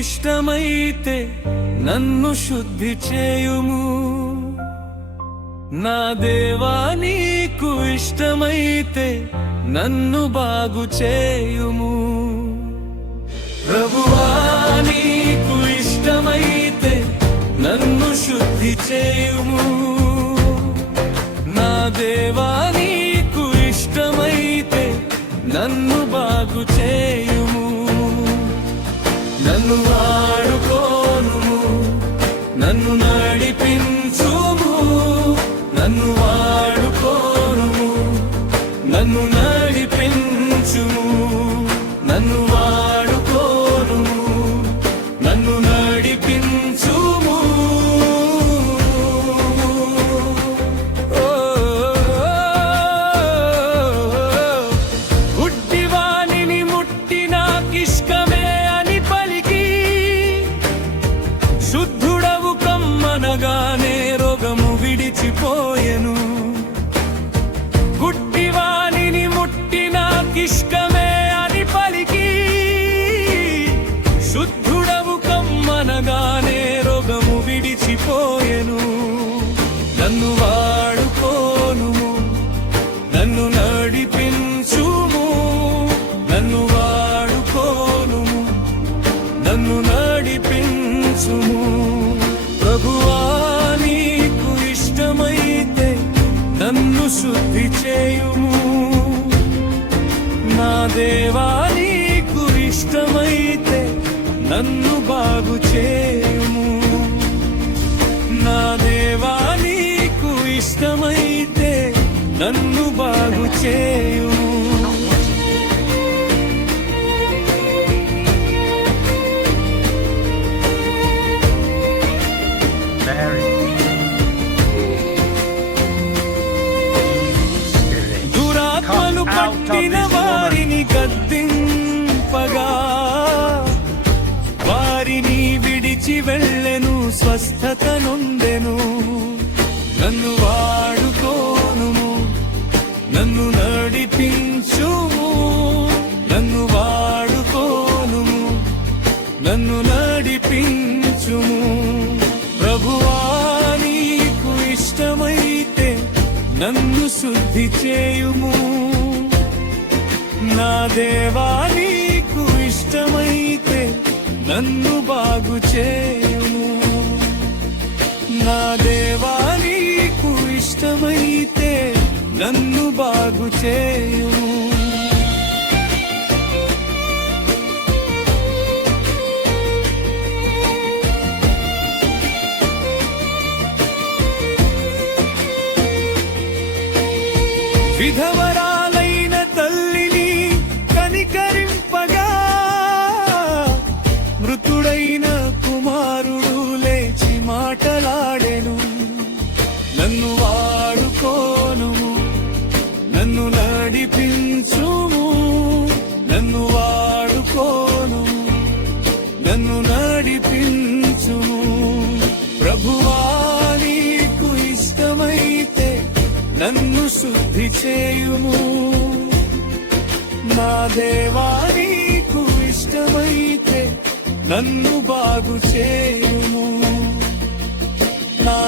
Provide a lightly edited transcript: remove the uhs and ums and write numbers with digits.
ఇష్టమైతే నన్ను శుద్ధి చేయుము. నా దేవా నీకు ఇష్టమైతే నన్ను బాగు చేయుము. ప్రభువా నీకు ఇష్టమైతే నన్ను శుద్ధి చేయుము. నా దేవా నీకు ఇష్టమైతే నన్ను బాగు చేయుము. నన్ను వాడుకోనుము, నన్ను నడిపించుము. నన్ను వాడుకోనుము, నన్ను నడిపించుము. నన్ను వాడుకోనుము, నన్ను నడిపించుము. గుడ్డివాణిని ముట్టి నాకిష్టమే అని పలికి శుద్ధుడవు కమ్మనగానే రోగము విడిచిపోయెను. గుడ్డివాణిని ముట్టి నాకిష్టమే అని పలికి శుద్ధుడవు కమ్మనగానే రోగము విడిచిపోయెను. నన్ను వాడుకోనుము, నన్ను నడిపించుము. నన్ను వాడుకోనుము, నన్ను నడిపించుము. ప్రభువా నీకు ఇష్టమైతే నన్ను శుద్ధి చేయుము. నా దేవా నీకు ఇష్టమైతే నన్ను బాగు చేయుము. నా దేవా నీకు ఇష్టమైతే నన్ను బాగు చేయుము. దురాత్మలు పట్టిన వారిని గద్దింపగా వారిని విడిచి వెళ్ళెను, స్వస్థత నొందెను. నన్ను వాడుకోనుము, నన్ను నడిపించుము. నన్ను వాడుకోనుము, నన్ను నడిపించుము. ప్రభువా నీకు ఇష్టమైతే నన్ను శుద్ధి చేయుము. నా దేవా నీకు ఇష్టమైతే నన్ను బాగు చేయుము. నా దేవా నీకు ఇష్టమైతే నన్ను బాగు చేయుము. విధవరాలైన తల్లిని కనికరింపగా మృతుడైన కుమారుడు లేచి మాటలాడెను. నన్ను వాడుకోనుము, నన్ను నడిపించుము. నన్ను వాడుకోనుము, నన్ను నడిపించుము. ప్రభువా నీకు ఇష్టమైతే నన్ను శుద్ధి చేయుము. నా దేవా నీకు ఇష్టమైతే నన్ను బాగు చేయుము. నా